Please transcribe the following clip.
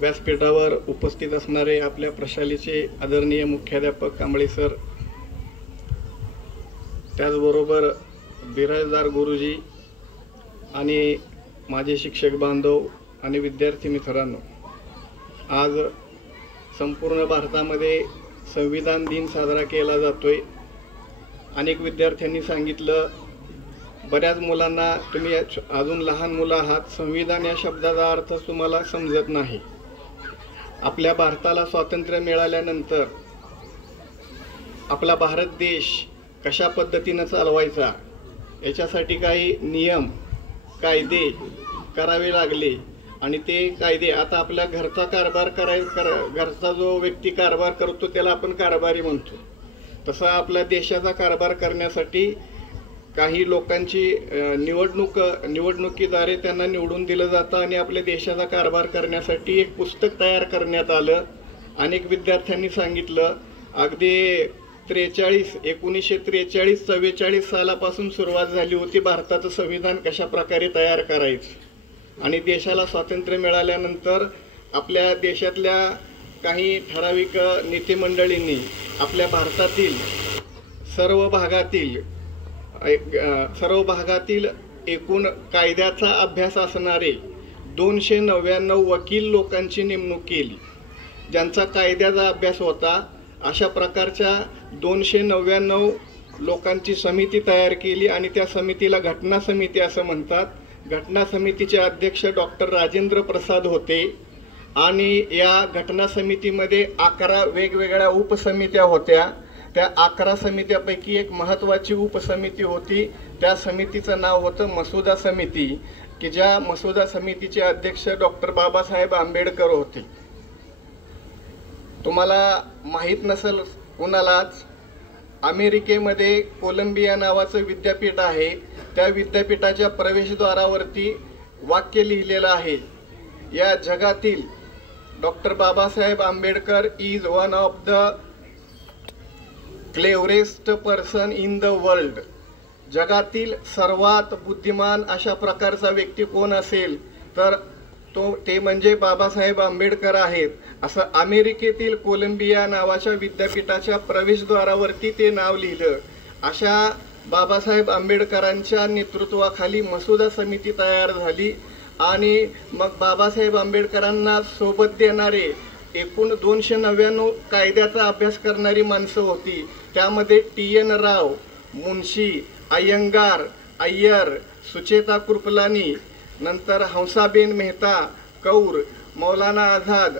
व्यासपीठावर उपस्थित असणारे आपल्या प्रशालेचे आदरणीय मुख्याध्यापक कांबळे सर, त्याचबरोबर बिराजदार गुरुजी आणि माझे शिक्षक बांधव आणि विद्यार्थी मित्रांनो, आज संपूर्ण भारतामध्ये संविधान दिन साजरा केला जातोय। अनेक विद्यार्थ्यांनी सांगितलं, बऱ्याच मुलांना तुम्ही अजून लहान मुलं आहात, संविधान या शब्दाचा अर्थ तुम्हाला समजत नाही। आपल्या भारताला स्वातंत्र्य मिळाल्यानंतर आपला भारत देश कशा पद्धतीने चालवायचा याच्यासाठी काही नियम कायदे करावे लागले आणि ते कायदे आता आपल्या घरचा कारभार घरचा जो व्यक्ती कारभार करतो त्याला आपण कारभारी म्हणतो, तसा आपल्या देशाचा कारभार करण्यासाठी काही लोकांची निवडणुकीद्वारे त्यांना निवडून दिलं जातं आणि आपल्या देशाचा कारभार करण्यासाठी एक पुस्तक तयार करण्यात आलं। अनेक विद्यार्थ्यांनी सांगितलं, अगदी 1943-44 सालापासून सुरुवात झाली होती भारताचं संविधान कशा प्रकारे तयार करायचं आणि देशाला स्वातंत्र्य मिळाल्यानंतर आपल्या देशातल्या काही ठराविक नेते मंडळींनी आपल्या भारतातील सर्व भागातील एकूण कायद्याचा अभ्यास असणारे 299 वकील लोकांची नेमणूक केली, ज्यांचा कायद्याचा अभ्यास होता। अशा प्रकारच्या 299 लोकांची समिती तयार केली आणि त्या समितीला घटना समिती असं म्हणतात। घटना समितीचे अध्यक्ष डॉक्टर राजेंद्र प्रसाद होते आणि या घटना समितीमध्ये 11 वेगवेगळ्या उपसमित्या होत्या। त्या 11 समित्यापैकी एक महत्त्वाची उपसमिती होती, त्या समितीचं नाव होतं मसुदा समिती, की ज्या मसुदा समितीचे अध्यक्ष डॉक्टर बाबासाहेब आंबेडकर होते। तुम्हाला माहीत नसेल कुणालाच, अमेरिकेमध्ये कोलंबिया नावाचं विद्यापीठ आहे, त्या विद्यापीठाच्या प्रवेशद्वारावरती वाक्य लिहिलेलं आहे, या जगातील doctor Babasaheb Ambedkar is one of the cleverest person in the world. जगातील सर्वात बुद्धिमान अशा प्रकारचा व्यक्ती कोण असेल तर ते म्हणजे बाबासाहेब आंबेडकर आहेत, असं अमेरिकेतील कोलंबिया नावाच्या विद्यापीठाच्या प्रवेशद्वारावरती ते नाव लिहिलं। अशा बाबासाहेब आंबेडकरांच्या नेतृत्वाखाली मसुदा समिती तयार झाली आणि मग बाबासाहेब आंबेडकरांना सोबत देणारे एकूण 299 कायद्याचा अभ्यास करणारी माणसं होती। त्यामध्ये TN राव, मुंशी, अय्यंगार, अय्यर, सुचेता कृपलानी, नंतर हंसाबेन मेहता, कौर, मौलाना आझाद